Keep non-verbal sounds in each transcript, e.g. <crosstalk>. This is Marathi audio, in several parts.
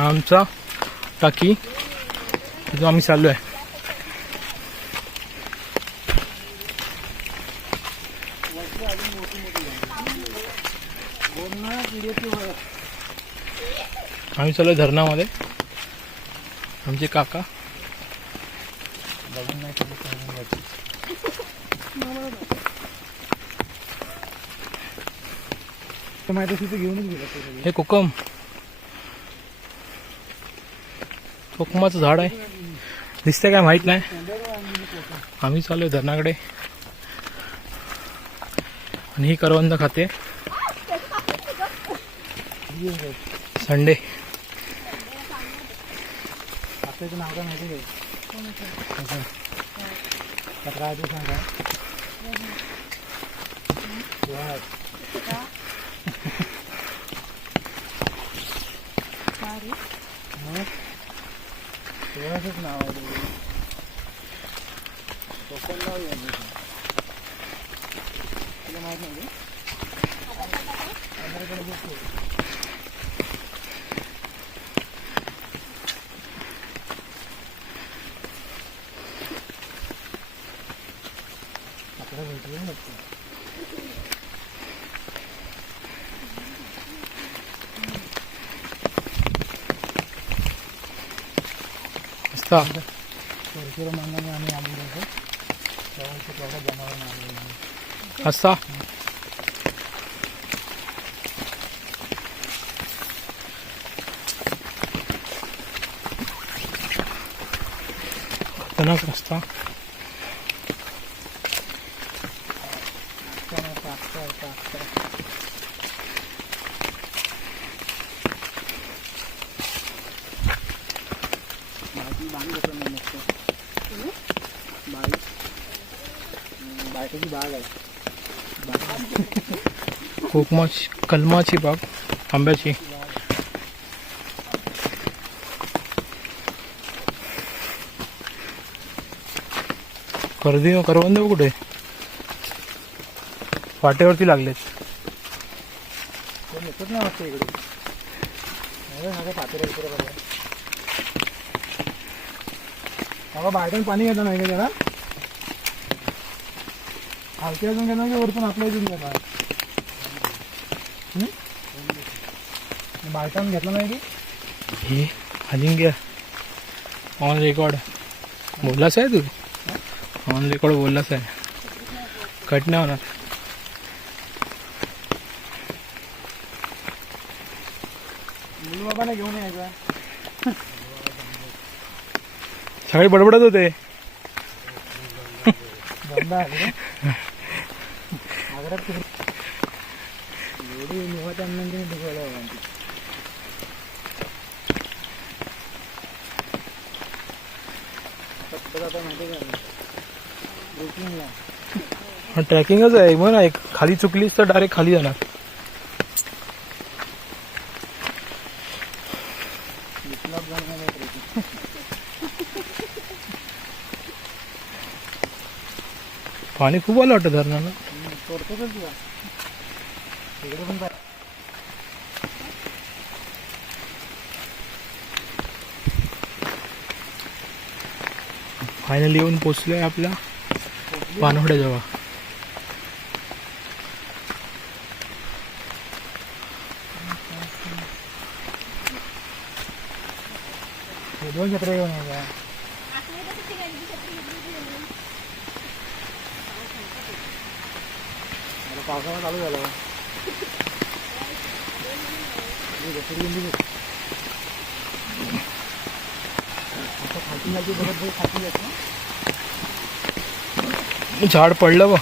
हा आमचा टाकी जो आम्ही चाललो आहे. आम्ही चालू धरणामध्ये. आमचे काका. माहिती तर घेऊनच गेला. हे कोकम. कोकमाचं झाड आहे. दिसतंय काय माहीत नाही. आम्ही चालू आहे धरणाकडे. आणि ही करवंद खाते. संडे <laughs> आपल्याचं नाव काय माहिती आहे त्यात काय ते सांगा सुहास. मग? सुहासच नाव आहे त्याचं. कोकण नाव आहे याचं. तुला माहीत नाही का? आंध्राकडे बघतो. आपल्याला भेटलं नसतं असता परशुराम मानाने आम्ही आलेलो होतो तेव्हा इथे तेवढा जनावर आलेलो नाही असता खतरनाक रस्ता त्यामुळे टाकता टाकता बाकी बांध कसं नाही मस्त बाई बायकोची बाग आहे कोकमा कलमाची बाग आंब्याची. कर्दी करवंद कुठे? वाटेवरती लागलेत. कोण येतच नाही वाटतं इकडे? नाही माझ्या पातेऱ्या इकडे बघा. बाबा बायकोन पाणी घेतो नाही का त्याला? खालती अजून घेणार की वरतून आपल्या इथून घेणार? बायकान घेतला नाही की? हे अजिंक्य ऑन रेकॉर्ड बोललाच आहे तू? ऑन रेकॉर्ड बोललाच आहे. कट नाही होणार. बाबाला घेऊन यायचा. सगळे बडबडत होते. बंद आहे रे. आग्र्यात किती एवढी निवत अन्नांची दुखायला हवी आमची. आता कुठं जाता माहिती का? ट्रेकिंगला. ट्रॅकिंगच आहे मग ना एक खाली चुकलीस तर डायरेक्ट खाली जाणार पाणी खूप आलं वाटतं धरणाला हम्म, तुला. तिकडे पण फायनली येऊन पोचलो आहे आपल्या पानवड्याजवळ दोन छत्र्या घेऊन यायच्या पावसाळा चालू झाला. खाती खाती गेली बघ. येत ना झाड पडलं ब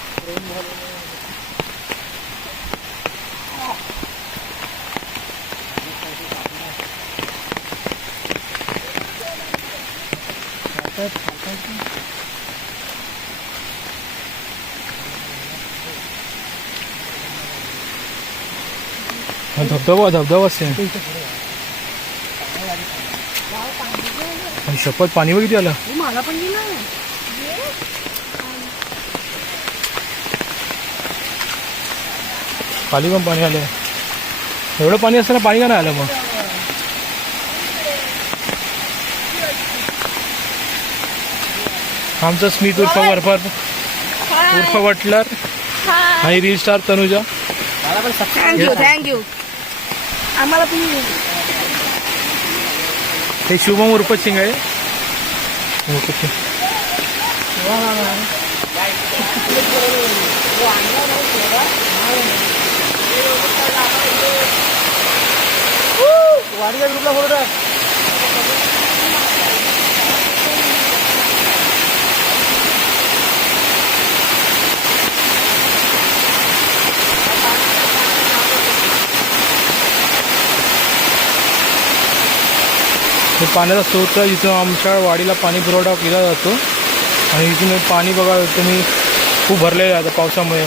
धबधबा धबधबा आहे. आणि शपथ पाणी बघितलं मला पण खाली पण पाणी आले. एवढं पाणी असताना पाणी का नाही आलं मग? आमचं स्मित उर्फ वरफर उर्फ वटलर आणि रील स्टार तनुजा थँक्यू आम्हाला हे शुभम उर्फ सिंग आहे. ओके <laughs> सिंग. ग्रुपला फोटो टाक. हे पाण्याचा स्रोत इथून आमच्या वाडीला पाणी पुरवठा केला जातो आणि इथून पाणी बघा तुम्ही खूप भरलेलं आहे आता पावसामुळे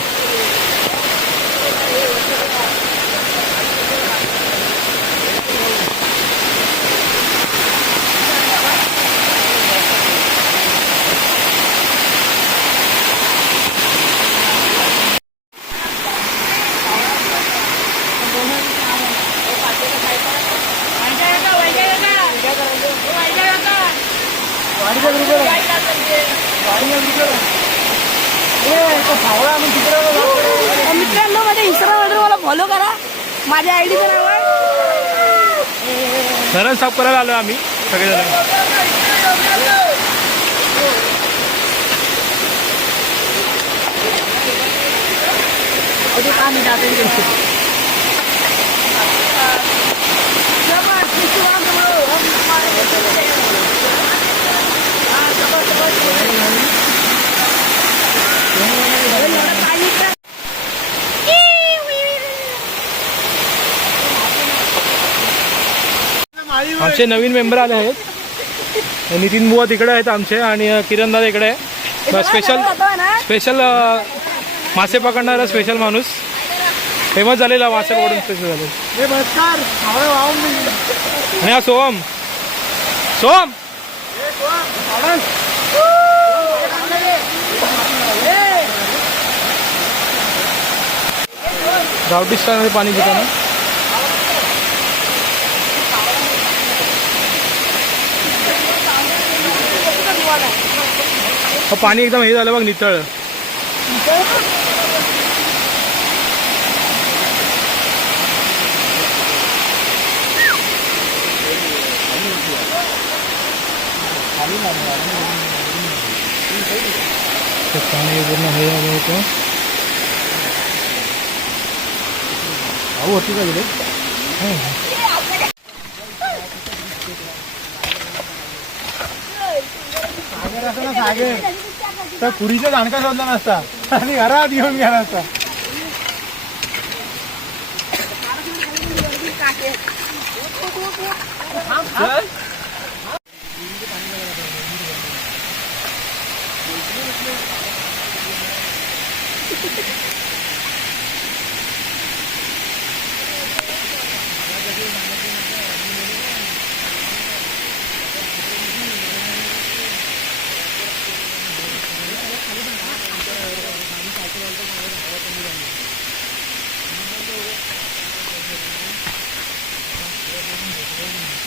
वाडीच्या ग्रुपला वाडीच्या ग्रुपला ए तो फावळा आम्ही तिकडे जातो. मित्रांनो माझ्या इंस्टाग्रामवर मला फॉलो करा माझ्या आय डीचं नाव आहे धरण साफ करायला आलो आम्ही सगळेजण. अजून आम्ही जातो इकडे. आमचे नवीन मेंबर आले आहेत. नितीन बुवा तिकडे आहेत आमचे आणि किरण दादा इकडे आहे. स्पेशल स्पेशल मासे पकडणारा स्पेशल माणूस. फेमस झालेला मासे पकडून स्पेशल झाले. आणि हा सोहम. सोहम! गावठी स्टाईलमध्ये पाणी पितो ना हो, पाणी एकदम हे झालं बघ नितळ. पाणी पूर्ण हे झालं होतं. भाऊ होती का गेले सागर असं ना सागर तर पुरीचा जाणका शोधला नसता. आणि घरात घेऊन गेला असता.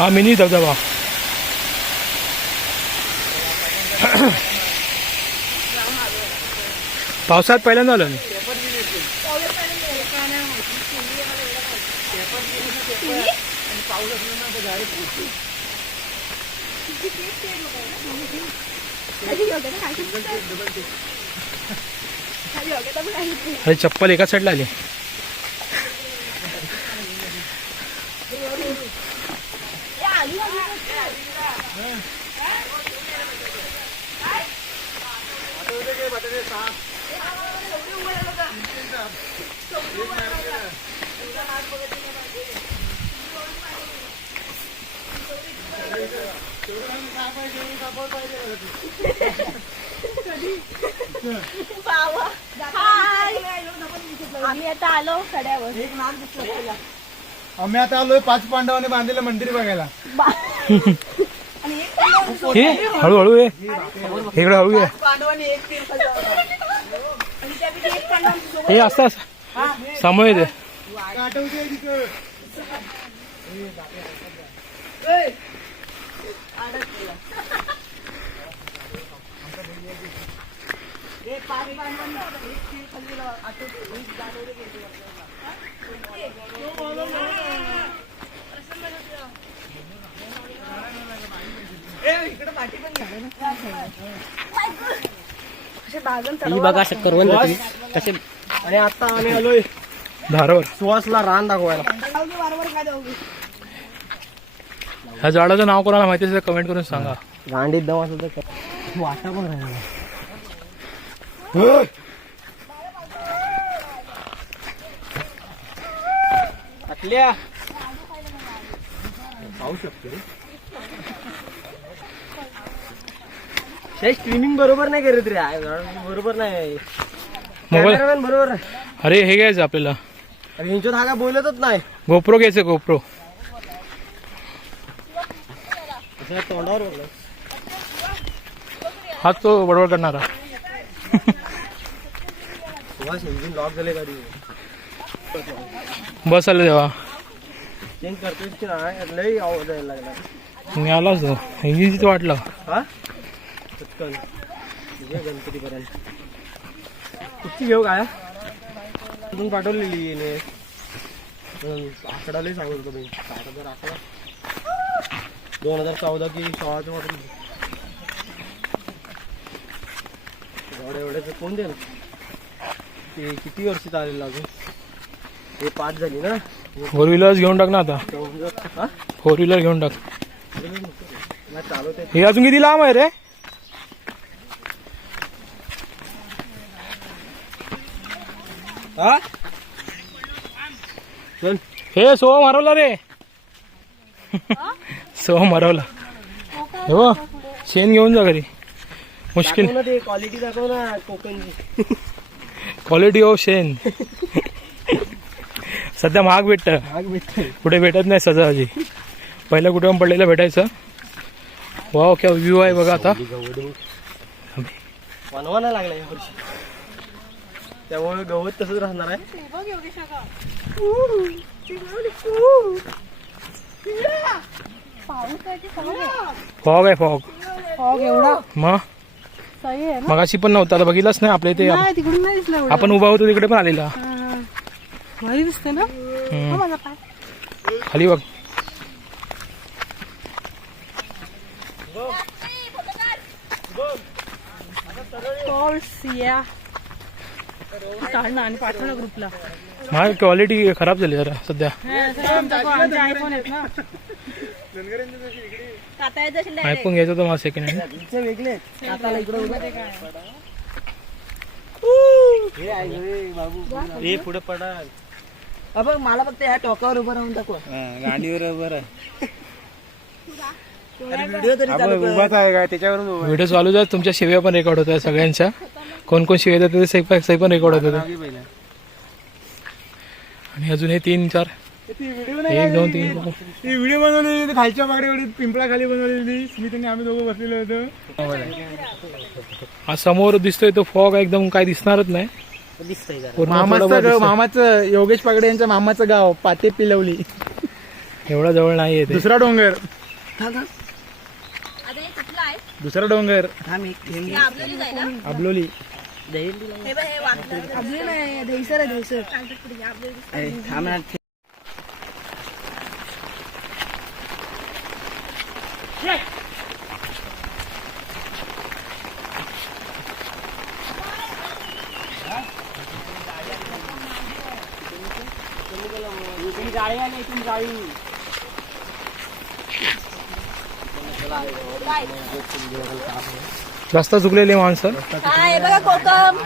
हा मिनी धबधबा पावसात पहिल्यांदा आलो मी अरे चप्पल एका साईडला आली. आम्ही आता आलो कड्यावर एक नाग दिसलं आम्ही आता आलोय पाच पांडवाने बांधलेलं मंदिर बघायला. <laughs> हे हळूहळू ये इकडे हळू ये हे असं असं समोर येते आठवते ही बघा करवंद होती कसे आणि आता आम्ही आलोय धारावर. सुहासला रान दाखवायला. ह्या झाडाचं नाव कोणाला माहिती असेल कमेंट करून सांगा. गांडीत दम असं तर वाटा पण राहिला पाहू शकतो. स्ट्रीमिंग बरोबर नाही करत रे. बरोबर नाही. मोबाईल? बरोबर. अरे हे घ्यायचं आपल्याला. अरे हा काय बोलतच नाही. गोप्रो घ्यायचं गोप्रो. तोंडावर हाच तो बडबड करणारा. इंजिन लॉक झाले गाडी. बस आलं तेव्हा. चेंज करतोय की नाही लई आवाज यायला लागला. मी आलाच तो वाटलं. हा? पटकन. ये गणपतीपर्यंत. कुठची घेऊ काय? अजून पाठवलेली येणे आकडालाही सांगत होतो मी. सात हजार आकडा. दोन हजार चौदा की सोळाचं पाठवली एवढ्या एवढ्याचं कोण देईल ते किती वर्ष चालेल अजून? हे पाच झाली ना? फोर व्हीलर घेऊन टाक ना आता. फोर व्हीलर घेऊन टाक. हे अजून किती लांब आहे रे? हा? चल. हे सोहम हरवला रे. <laughs> सोहम हरवला हे शेण घेऊन जा घरी. मुश्किल. क्वालिटी दाखव ना कोकणची. क्वालिटी ऑफ शेण. सध्या महाग भेटत. आग भेटते कुठे भेटत नाही सहजासहजी पहिलं कुठे पण पडलेलं भेटायचं. वाव क्या व्ह्यू आहे बघा आता. वनवाना लागला या वर्षी. त्यामुळे गवत तसंच राहणार आहे. फॉग आहे फॉग फॉग एवढा. मग? सही आहे मगाशी पण नव्हता आता बघितलंच नाही आपल्या इथे. ना तिकडून नाही दिसलं एवढं. आपण उभा होतो तिकडे पण आलेला. भारी दिसते ना? हम्म. हा माझा पाय. खाली बघ. काढ ना आणि पाठव ना ग्रुपला. माझी क्वालिटी खराब झाली जरा सध्या. आयफोन आहेत ना आयफोन घ्यायचा होता मला सेकंड हँड वेगळे इकडं उभं. हे आहे रे बाबू हे पुढे पडा. बघ मला फक्त ह्या टोकावर उभं राहून दाखव. गाडीवर बरं व्हिडिओ तरी चालू कर. उभाच आहे काय त्याच्यावरून व्हिडिओ चालू आहे तुमच्या शिव्या पण रेकॉर्ड होत आहे सगळ्यांच्या. कोण कोण शिव्या देतात ते सही पण- सही पण रेकॉर्ड होत होते आणि अजून हे तीन चार. एक दोन तीन. ती व्हिडिओ बनवलेली होती खालच्या बागडे पिंपळा खाली बनवलेली स्मित आणि आम्ही दोघं बसलेलो होतो. हा समोर दिसतोय तो फॉग एकदम काय दिसणारच नाही. मामाचं. मामाचं योगेश पागडे यांच्या मामाचं गाव पाते पिलवली. एवढा जवळ नाही येते दुसरा डोंगर. दुसरा डोंगर. थांब, जाळी आली मी- जाळी दहीहंडीला- जास्त चुकलेली माणसं. हा हे बघा कोकम.